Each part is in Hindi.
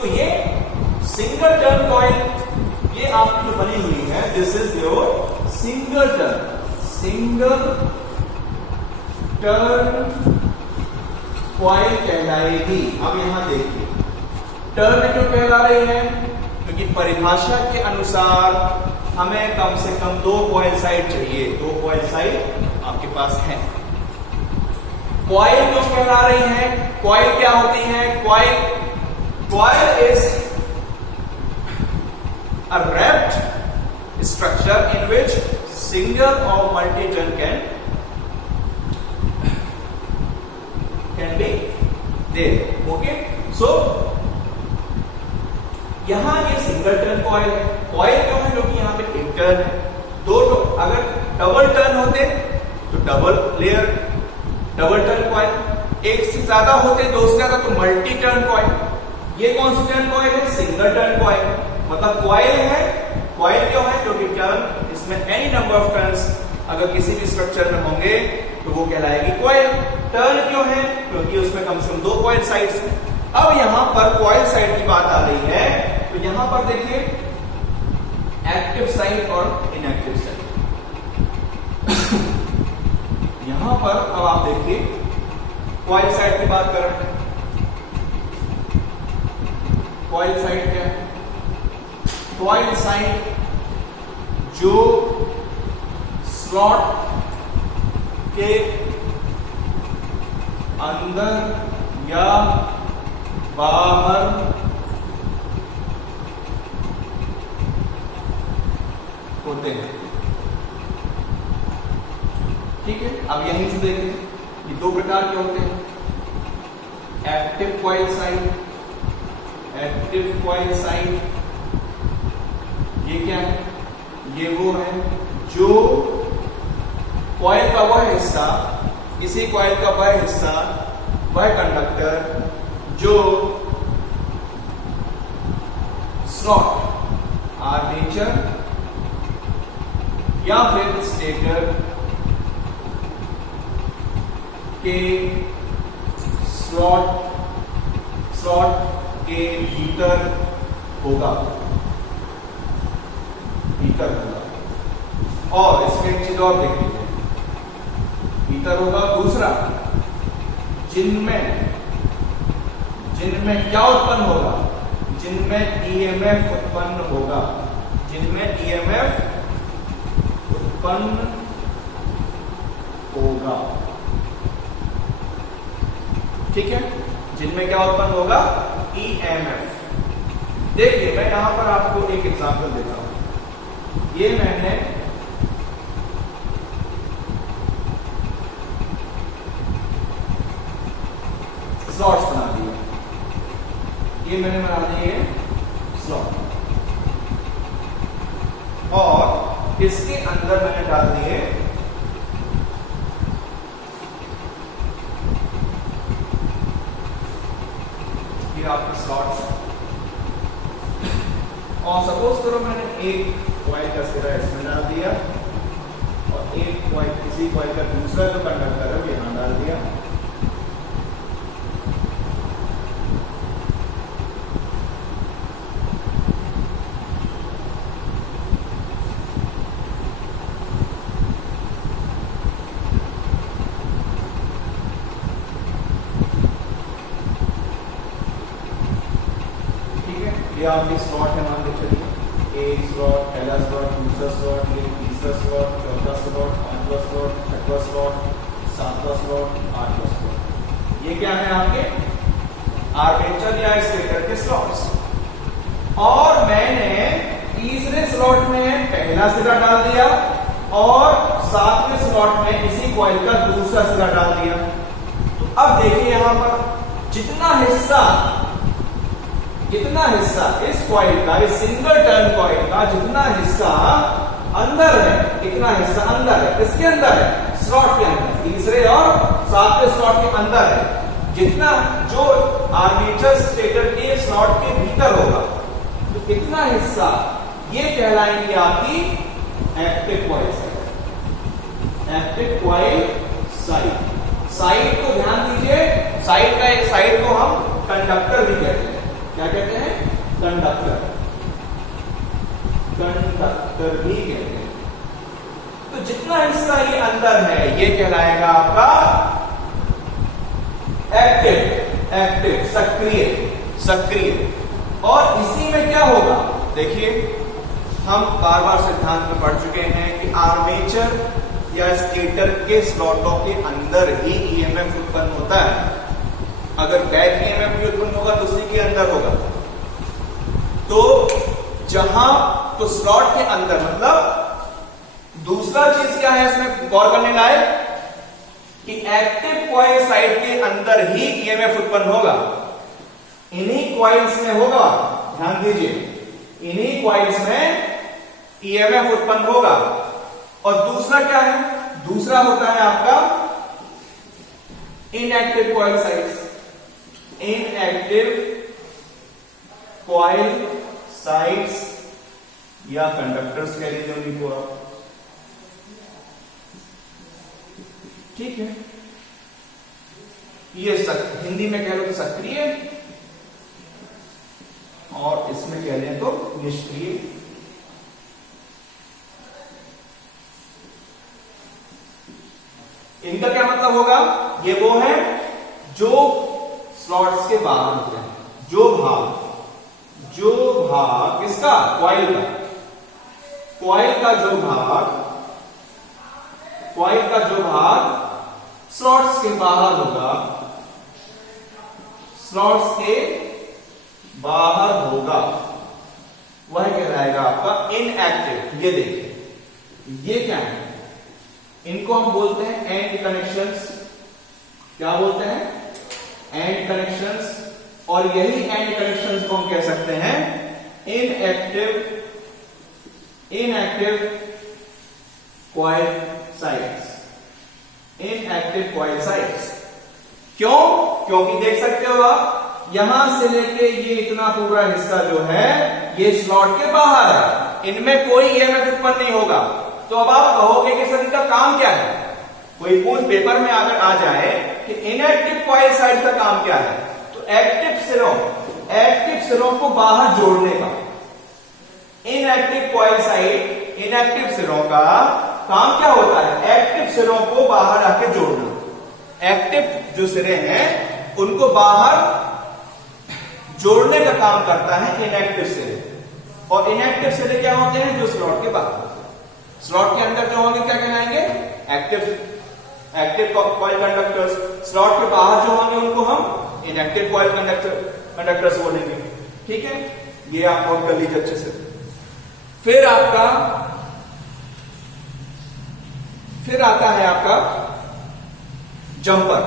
तो ये सिंगल टर्न कॉइल, ये आपकी जो बनी हुई है, this is your single turn coil कहलाएगी। अब यहां देखिए टर्न क्यों कहला रही है, क्योंकि परिभाषा के अनुसार हमें कम से कम 2 कॉइल साइड चाहिए। 2 कॉइल साइड आपके पास है। कॉइल क्यों कहला रही है, कॉइल क्या होती है, coil is a wrapped structure in which single or multi-turn can be there. Okay, so यहां ये सिंगल टर्न कॉइल है। कॉइल क्यों है, क्योंकि यहां पे एक टर्न है। अगर डबल टर्न होते तो डबल टर्न कॉइल, एक से ज्यादा होते, 2 से ज्यादा तो मल्टी टर्न कॉइल। ये कौन सी टर्न कॉइल है, सिंगल टर्न कॉइल। मतलब कॉइल है, कॉइल क्यों है, क्योंकि टर्न इसमें एनी नंबर ऑफ टर्न्स अगर किसी भी स्ट्रक्चर में होंगे तो वो कहलाएगी कॉइल। टर्न क्यों है, क्योंकि उसमें कम से कम 2 कॉइल साइड्स हैं। अब यहां पर कॉइल साइड की बात आ रही है, तो यहां पर देखिए एक्टिव साइड और इनएक्टिव साइड। यहां पर अब आप देखिए कॉइल साइड की बात कर रहे हैं। कॉइल साइड क्या है, कॉइल साइड जो स्लॉट के अंदर या बाहर होते हैं। ठीक है, अब यहीं से देखें ये 2 प्रकार के होते हैं, एक्टिव कॉइल साइड, ये क्या है, ये वो है जो कॉइल का वह हिस्सा, इसी कॉइल का वह हिस्सा, वह कंडक्टर जो स्लॉट आर्मेचर या फिर स्टेटर के स्लॉट के भीतर होगा। और इसमें एक चीज और देख लीजिए, भीतर होगा। दूसरा, जिनमें क्या उत्पन्न होगा, जिनमें ईएमएफ उत्पन्न होगा, ठीक है, जिनमें क्या उत्पन्न होगा, ईएमएफ। देखिए मैं यहां पर आपको एक एग्जांपल देता हूं। ये मैंने स्लॉट्स बना दिए, ये मैंने बना दिए स्लॉट, और इसके अंदर मैंने डाल दिए ये आपके स्लॉट्स। और सपोज करो मैंने एक कॉइल का सिरा इसमें डाल दिया और एक कॉइल, किसी कॉइल का दूसरा जो कंडक्टर है वो यहां डाल दिया। ये आपके स्लॉट है, मान के चलिए एक स्लॉट, पहला स्लॉट, दूसरा स्लॉट, ये तीसरा स्लॉट, चौथा स्लॉट, 5वां स्लॉट, 6वां स्लॉट, 7वां स्लॉट, 8वां स्लॉट। ये क्या है आपके आर्मेचर या स्टेटर के स्लॉट्स। और मैंने तीसरे स्लॉट में पहला सिरा डाल दिया और 7वें स्लॉट में इसी कॉइल का दूसरा सिरा डाल दिया। तो अब देखिए यहां पर जितना हिस्सा इस कॉइल का, इस सिंगल टर्न कॉइल का जितना हिस्सा अंदर है, इतना हिस्सा अंदर है, इसके अंदर है, स्लॉट के अंदर, तीसरे और 7वें स्लॉट के अंदर है। जितना जो आर्मेचर स्टेटर के स्लॉट के भीतर होगा, तो इतना हिस्सा ये कहलाएंगे आपकी active coil side. Active coil side को ध्यान दीजिए, साइड को हम कंडक्टर भी कहते हैं। क्या कहते हैं, कंडक्टर, कंडक्टर भी कहते हैं। तो जितना हिस्सा ये अंदर है ये कहलाएगा आपका एक्टिव, एक्टिव सक्रिय, सक्रिय। और इसी में क्या होगा, देखिए हम बार बार सिद्धांत में पढ़ चुके हैं कि आर्मेचर या स्टेटर के स्लॉटों के अंदर ही ईएमएफ उत्पन्न होता है। अगर बैक ईएमएफ भी उत्पन्न होगा तो उसी के अंदर होगा। तो जहां तो स्लॉट के अंदर, मतलब दूसरा चीज क्या है इसमें गौर करने लायक कि एक्टिव कॉइल साइड के अंदर ही ईएमएफ उत्पन्न होगा, इन्हीं कॉइल्स में होगा। ध्यान दीजिए, इन्हीं कॉइल्स में ईएमएफ उत्पन्न होगा। और दूसरा क्या है, दूसरा होता है आपका inactive coil sides, inactive coil sides या कंडक्टर्स कह लीजिए उन्हीं को आप, ठीक है। ये हिंदी में कह लो तो सक्रिय और इसमें कह लें तो निष्क्रिय। इनका क्या मतलब होगा, ये वो है जो स्लॉट्स के बाहर होते हैं, जो भाग किसका, कॉइल का, कॉइल का जो भाग स्लॉट्स के बाहर होगा, स्लॉट्स के बाहर होगा, वह कहलाएगा आपका इनएक्टिव। ये देखिए, ये क्या है, इनको हम बोलते हैं एंड कनेक्शंस। क्या बोलते हैं, एंड कनेक्शंस। और यही एंड कनेक्शंस को हम कह सकते हैं inactive coil sides, inactive coil sides. क्यों, क्योंकि देख सकते हो आप यहां से लेके ये इतना पूरा हिस्सा जो है ये स्लॉट के बाहर है, इनमें कोई ईएमएफ उत्पन्न नहीं होगा। तो अब आप कहोगे कि सर इनका काम क्या है, कोई पूछ पेपर में अगर आ जाए कि इनएक्टिव कॉइल साइड का काम क्या है, तो एक्टिव सिरों को बाहर जोड़ने का। इनएक्टिव कॉइल साइड, इनएक्टिव सिरों का काम क्या होता है, एक्टिव सिरों को बाहर आके जोड़ना। एक्टिव जो सिरे हैं उनको बाहर जोड़ने का काम करता है इनएक्टिव सिरे। और इनएक्टिव सिरे क्या होते हैं, जो स्लॉट के बाहर, स्लॉट के अंदर जो होंगे क्या कहलाएंगे, एक्टिव कॉइल कंडक्टर्स। स्लॉट के बाहर जो होंगे उनको हम इनएक्टिव कॉइल कंडक्टर्स बोलेंगे, ठीक है। ये आप नोट कर लीजिए अच्छे से। फिर आता है आपका जंपर।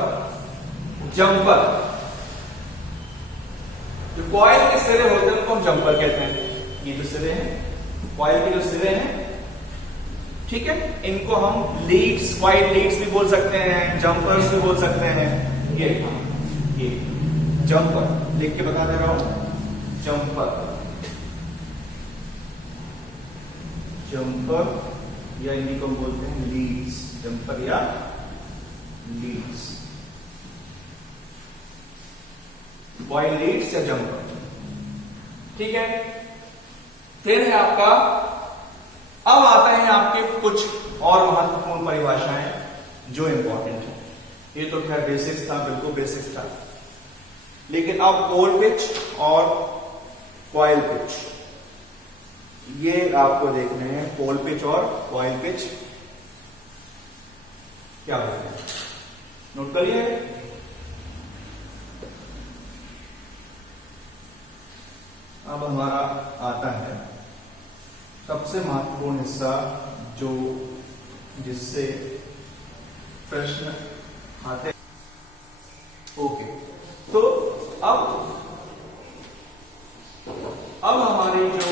जो कॉइल के सिरे होते हैं उनको हम जंपर कहते हैं। ये जो सिरे हैं, कॉइल के जो सिरे हैं, ठीक है, इनको हम लीड्स, कॉइल लीड्स भी बोल सकते हैं, जंपर्स भी बोल सकते हैं। ये जंपर लिख के बता दे रहा हूं, जंपर या इन्हीं को हम बोलते हैं लीड्स, जंपर या लीड्स, कॉइल लीड्स या जंपर, ठीक है। फिर है आपका, अब आता है आपके कुछ और महत्वपूर्ण परिभाषाएं जो इंपॉर्टेंट है। ये तो खैर बेसिक्स था, बिल्कुल बेसिक्स था, लेकिन अब पोल पिच और कॉइल पिच, ये आपको देखने हैं। पोल पिच और कॉइल पिच क्या होते हैं, नोट करिए। अब हमारा आता है सबसे महत्वपूर्ण हिस्सा, जो जिससे प्रश्न आते हैं। ओके, तो अब हमारी जो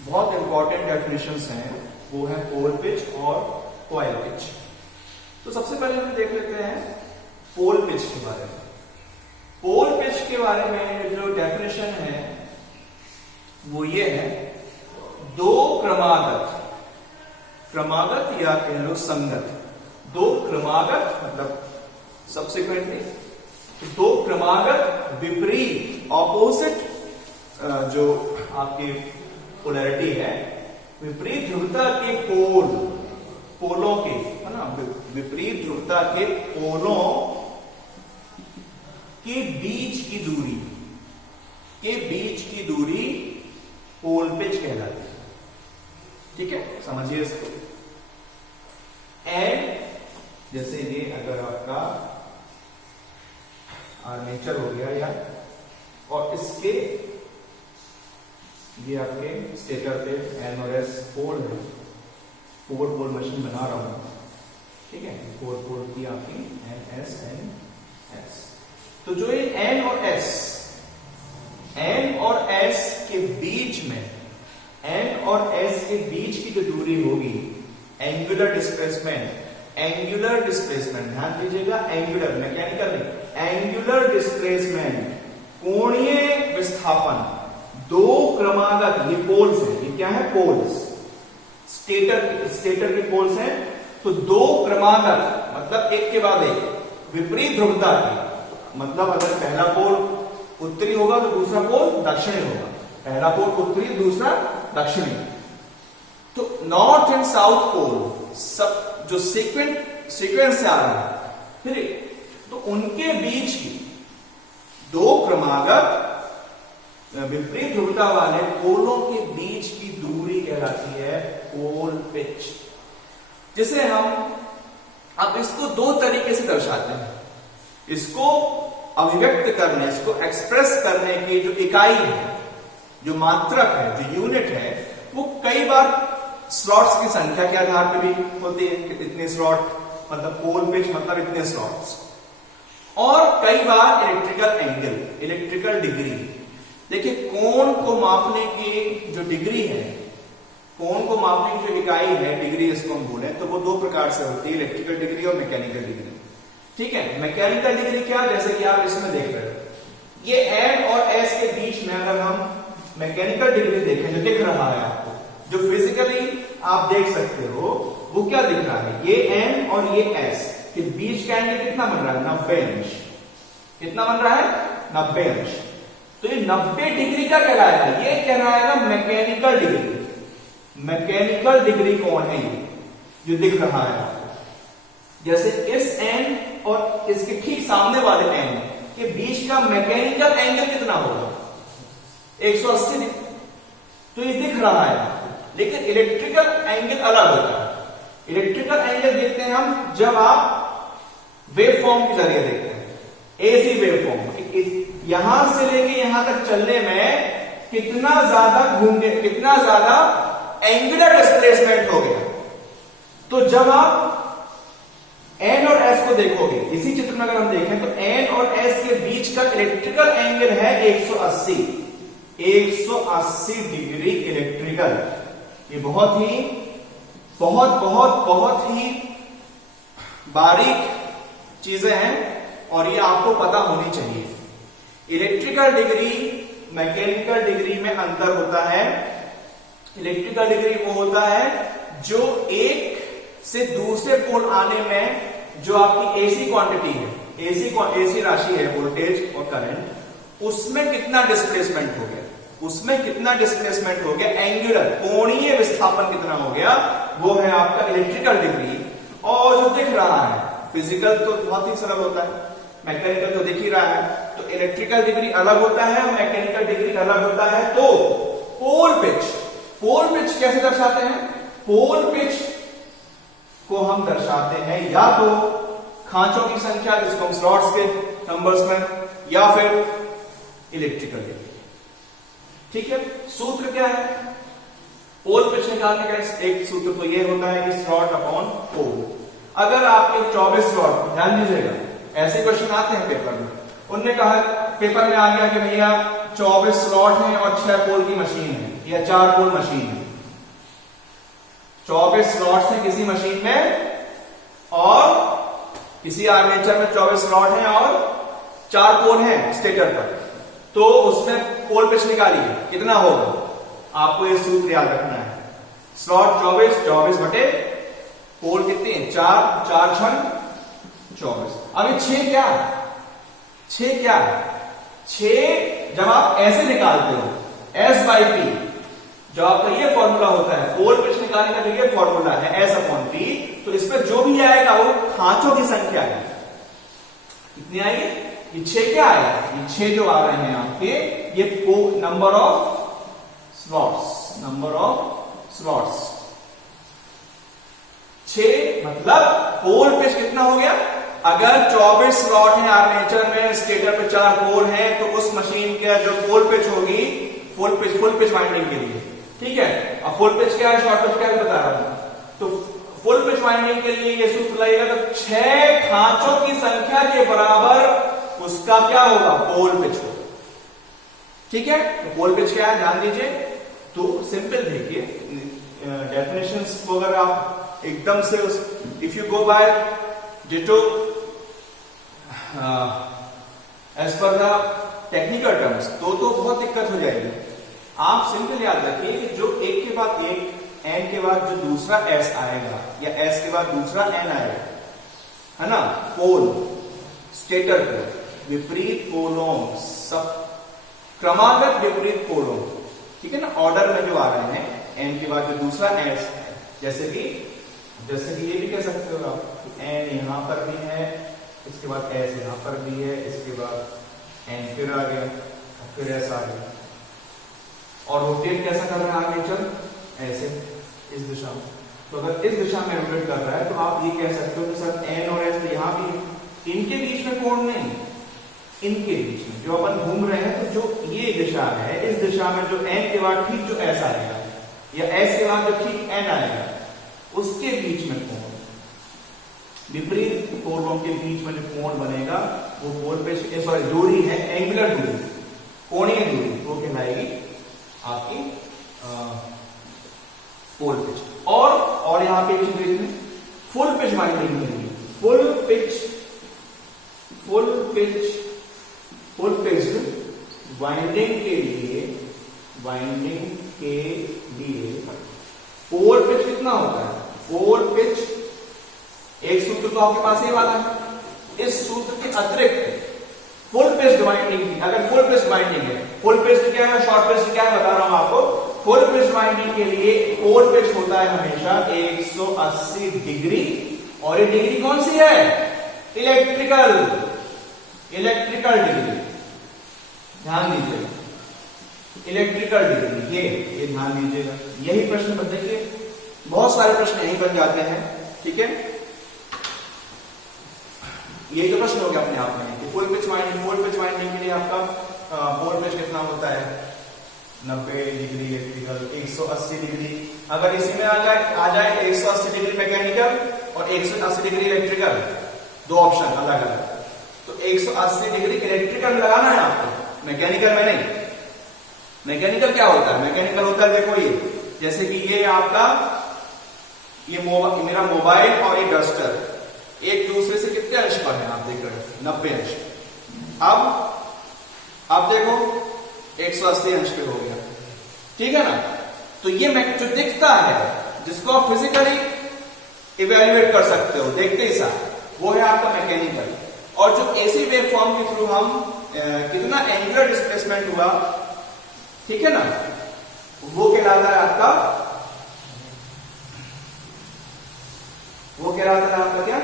बहुत इंपॉर्टेंट डेफिनेशंस हैं वो है पोल पिच और कॉइल पिच। तो सबसे पहले हम देख लेते हैं पोल पिच के बारे में। पोल पिच के बारे में जो डेफिनेशन है वो ये है, दो क्रमागत या कह लो संगत, दो क्रमागत मतलब सब्सिक्वेंटली, दो क्रमागत विपरीत ऑपोजिट जो आपकी पोलैरिटी है, विपरीत ध्रुवता के पोलों के, है ना, विपरीत ध्रुवता के पोलों के बीच की दूरी पोल पिच कहलाती है। ठीक है, समझिए इसको। एंड जैसे ये अगर आपका आर्मेचर हो गया या, और इसके ये आपके स्टेटर पे एन और एस पोल है, फोर पोल मशीन बना रहा हूं, ठीक है, फोर पोल की आपकी एन एस। तो जो ये एन और एस के बीच में, एन और एस के बीच की जो दूरी होगी, एंगुलर डिस्प्लेसमेंट, ध्यान दीजिएगा, एंगुलर, मैकेनिकल नहीं, एंगुलर डिस्प्लेसमेंट, कोणीय विस्थापन, दो क्रमागत, ये पोल्स हैं, ये क्या है, पोल्स, स्टेटर के पोल्स हैं, तो दो क्रमागत मतलब एक के बाद एक विपरीत ध्रुवता की, मतलब अगर पहला पोल उत्तरी होगा तो दूसरा पोल दक्षिणी होगा, पहला पोल उत्तरी, दूसरा दक्षिणी। तो नॉर्थ एंड साउथ पोल सब जो सीक्वेंस से आ रहा है, ठीक है, तो उनके बीच की दो क्रमागत विपरीत ध्रुवता वाले पोलों के बीच की दूरी कहलाती है पोल पिच। जिसे हम अब इसको दो तरीके से दर्शाते हैं, इसको अभिव्यक्त करने, इसको एक्सप्रेस करने की जो इकाई है, जो मात्रक है, जो यूनिट है, वो कई बार स्लॉट्स की संख्या के आधार पर भी होती है, इतने स्लॉट मतलब पोल पिच मतलब इतने स्लॉट्स, और कई बार इलेक्ट्रिकल एंगल, इलेक्ट्रिकल डिग्री। देखिए, कोण को मापने की जो डिग्री है, कोण को मापने की जो इकाई है, डिग्री इसको हम बोले, तो वो दो प्रकार से होती है, इलेक्ट्रिकल डिग्री और मैकेनिकल डिग्री। ठीक है, मैकेनिकल डिग्री क्या, जैसे कि आप इसमें देख रहे हो, ये एन और एस के बीच में अगर हम मैकेनिकल डिग्री देखें, जो दिख रहा है आपको, जो फिजिकली आप देख सकते हो, वो क्या दिख रहा है, ये एन और ये एस के बीच का एंगल कितना बन रहा है, 90 अंश। कितना बन रहा है, 90 अंश। तो ये 90 डिग्री का कहलाएगा, ये कहलाएगा मैकेनिकल डिग्री। मैकेनिकल डिग्री कौन है, ये जो दिख रहा है आपको, जैसे इस एन और इसके ठीक सामने वाले एन के बीच का मैकेनिकल एंगल कितना होगा, 180 डिग्री। तो ये दिख रहा है, लेकिन इलेक्ट्रिकल एंगल अलग होता है। इलेक्ट्रिकल एंगल देखते हैं हम जब आप वेव फॉर्म के जरिए देखते हैं, एसी वेव फॉर्म, यहां से लेके यहां तक चलने में कितना ज्यादा घूमने, कितना ज्यादा एंगुलर डिस्प्लेसमेंट हो गया। तो जब आप एन और एस को देखोगे, इसी चित्र में अगर हम देखें तो एन और एस के बीच का इलेक्ट्रिकल एंगल है 180 डिग्री इलेक्ट्रिकल। ये बहुत ही बारीक चीजें हैं और ये आपको पता होनी चाहिए। इलेक्ट्रिकल डिग्री मैकेनिकल डिग्री में अंतर होता है। इलेक्ट्रिकल डिग्री वो होता है जो एक से दूसरे पोल आने में जो आपकी एसी क्वांटिटी है, एसी राशि है, वोल्टेज और करंट, उसमें कितना डिस्प्लेसमेंट हो गया, एंगुलर कोणीय विस्थापन कितना हो गया, वो है आपका इलेक्ट्रिकल डिग्री। और जो दिख रहा है फिजिकल तो बहुत ही सरल होता है, मैकेनिकल तो दिख ही रहा है, तो इलेक्ट्रिकल डिग्री अलग होता है और मैकेनिकल डिग्री अलग होता है। तो पोल पिच कैसे दर्शाते हैं, पोल पिच को हम दर्शाते हैं या तो खांचों की संख्या, जिसको हम स्लॉट्स के नंबर्स में, या फिर इलेक्ट्रिकल डिग्री। ठीक है, सूत्र क्या है पोल पिच निकालने का? एक सूत्र तो ये होता है कि स्लॉट अपॉन पोल। अगर आपके 24 स्लॉट, ध्यान दीजिएगा, ऐसे क्वेश्चन आते हैं पेपर में, उनने कहा पेपर में आ गया कि भैया 24 स्लॉट हैं और 6 पोल की मशीन है या 4 पोल मशीन है। 24 स्लॉट्स हैं किसी मशीन में और किसी आर्मेचर में 24 स्लॉट हैं और 4 पोल हैं स्टेटर पर, तो उसमें पोल पिच निकालिए, कितना होगा? आपको ये सूत्र याद रखना है, स्लॉट 24 बटे पोल कितने हैं? 4 24। अभी 6 क्या है? 6 जब आप ऐसे निकालते हो, एस S/P, जो आपका ये फॉर्मूला होता है पोल पिच निकालने का, जो ये फॉर्मूला है S/P, तो इस पर जो भी आएगा वो खांचों की संख्या है। कितनी आएगी? ये 6 क्या आएगा? ये 6 जो आ रहे हैं आपके, ये नंबर ऑफ स्लॉट्स 6, मतलब पोल पिच कितना हो गया? अगर 24 स्लॉट है आर्मेचर में, स्टेटर पे 4 पोल हैं, तो उस मशीन का जो पोल पिच होगी, फुल पिच वाइंडिंग के लिए, ठीक है। अब फुल पिच क्या है, शॉर्ट पिच क्या है बता रहा हूं। तो फुल पिच वाइंडिंग के लिए ये सूत्र लगेगा, तो 6 खांचों की संख्या के बराबर उसका क्या होगा? पोल पिच होगा, ठीक है। तो पोल पिच क्या है ध्यान दीजिए। तो सिंपल देखिए डेफिनेशंस को अगर आप एकदम से if you go by ditto as per the technical terms, तो बहुत दिक्कत हो जाएगी। आप सिंपल याद रखिए कि जो एक के बाद एक, एन के बाद जो दूसरा एस आएगा, या एस के बाद दूसरा एन आएगा, है ना, पोल स्टेटर पर विपरीत पोलों, सब क्रमागत विपरीत पोलों, ठीक है ना, ऑर्डर में जो आ रहे हैं, एन के बाद जो दूसरा एस है, जैसे कि ये भी कह सकते हो आप, एन यहां पर भी है, इसके बाद एस यहां पर भी है, इसके बाद एन फिर आ गया, फिर एस आ गया, और रोटेट कैसा कर रहा है आर्मेचर? ऐसे, इस दिशा में। तो अगर इस दिशा में रोटेट कर रहा है, तो आप ये कह सकते हो कि सर एन और एस यहां भी, इनके बीच में कोण नहीं, इनके बीच में जो अपन घूम रहे हैं, तो जो ये दिशा है, इस दिशा में जो एन के बाद ठीक जो एस आएगा, या एस के बाद जो ठीक एन आएगा, उसके बीच में कोण, विपरीत पोलों के बीच में जो कोण बनेगा, वो पोल पे दूरी है, एंगुलर दूरी, कोणीय दूरी, वो कहलाएगी आपकी पोल पिच। और यहां पे देखिए फुल पिच वाइंडिंग के लिए, फुल पिच वाइंडिंग के लिए पोल पिच कितना होता है? पोल पिच, एक सूत्र तो आपके पास ये वाला है, इस सूत्र के अतिरिक्त फुल पिच वाइंडिंग, अगर फुल पिच वाइंडिंग है, फुल पिच क्या है, शॉर्ट पिच क्या है बता रहा हूं आपको। फुल पिच वाइंडिंग के लिए पोल पिच होता है हमेशा 180 डिग्री, और ये डिग्री कौन सी है? इलेक्ट्रिकल डिग्री, ध्यान दीजिएगा, इलेक्ट्रिकल डिग्री, ये ध्यान दीजिएगा। यही प्रश्न देखिए, बहुत सारे प्रश्न यही बन जाते हैं, ठीक है। ये तो प्रश्न हो गया अपने आप में। फुल पिच वाइंडिंग के लिए आपका पोल पिच कितना होता है? 90 डिग्री इलेक्ट्रिकल, 180 डिग्री। अगर इसी में आ जाए 180 डिग्री मैकेनिकल और 180 डिग्री इलेक्ट्रिकल, दो ऑप्शन अलग अलग। तो 180 डिग्री इलेक्ट्रिकल लगाना है आपको, मैकेनिकल में नहीं। मैकेनिकल क्या होता है? मैकेनिकल होता है देखो ये, जैसे कि ये आपका मेरा मोबाइल और ये डस्टर एक दूसरे से कितने अंश पर है? आप देख रहे हैं 90 अंश। अब देखो 180 अंश पे हो गया, ठीक है ना। तो ये जो दिखता है, जिसको आप फिजिकली इवेल्युएट कर सकते हो देखते ही साथ, वो है आपका मैकेनिकल। और जो एसी वेवफॉर्म के थ्रू हम कितना एंगुलर डिस्प्लेसमेंट हुआ, ठीक है ना, वो कहलाता है आपका क्या?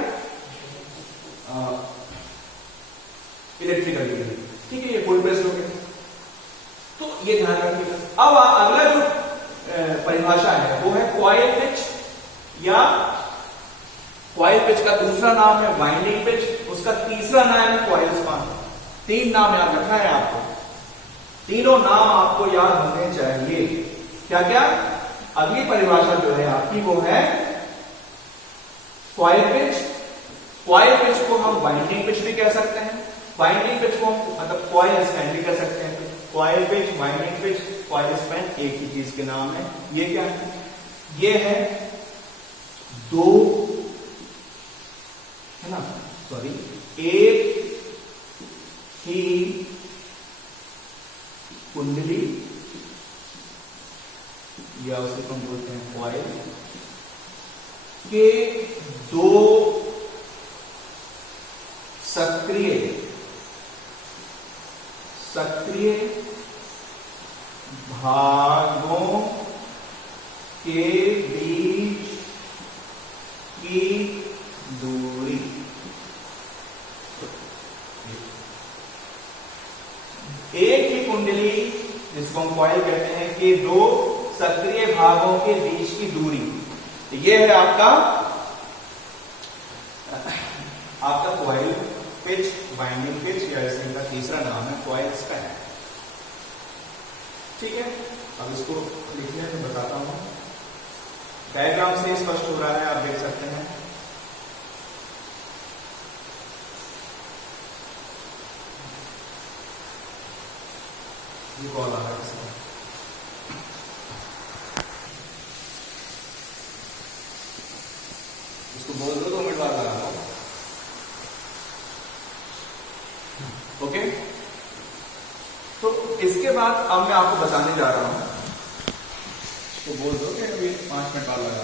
इलेक्ट्रिकल डिग्री, ठीक है। ये फुल पिच हो गया, तो ये ध्यान रखिएगा। अब अगला जो परिभाषा है वो है कॉइल पिच, या कॉइल पिच का दूसरा नाम है वाइंडिंग पिच, उसका तीसरा नाम है कॉइल स्पान। 3 नाम याद रखना है आपको, तीनों नाम आपको याद होने चाहिए। क्या क्या? अगली परिभाषा जो है आपकी वो है कॉइल पिच। कॉइल पिच को हम वाइंडिंग पिच भी कह सकते हैं, वाइंडिंग पिच को मतलब कॉइल स्पैन भी कह सकते हैं। Coil pitch, winding pitch, coil span एक ही चीज के नाम है। ये क्या है? ये है दो, है ना, सॉरी, एक ही कुंडली, या उसे हम बोलते हैं कॉइल के दो सक्रिय भागों के बीच की दूरी। एक ही कुंडली जिसको हम कॉइल कहते हैं कि दो सक्रिय भागों के बीच की दूरी, ये है आपका कॉइल पिच, बाइंडिंग पिच, या इसका तीसरा नाम है कॉइल स्पैन। ठीक है, अब इसको लिखने में बताता हूं। डायग्राम से स्पष्ट हो रहा है, आप देख सकते हैं। ये कॉल आ रहा है इसका। इसको बोल दो 2 मिनट बाद लगाना। ओके, तो इसके बाद अब मैं आपको बताने जा रहा हूं, तो बोल दो कि अभी 5 मिनट बाद लगा।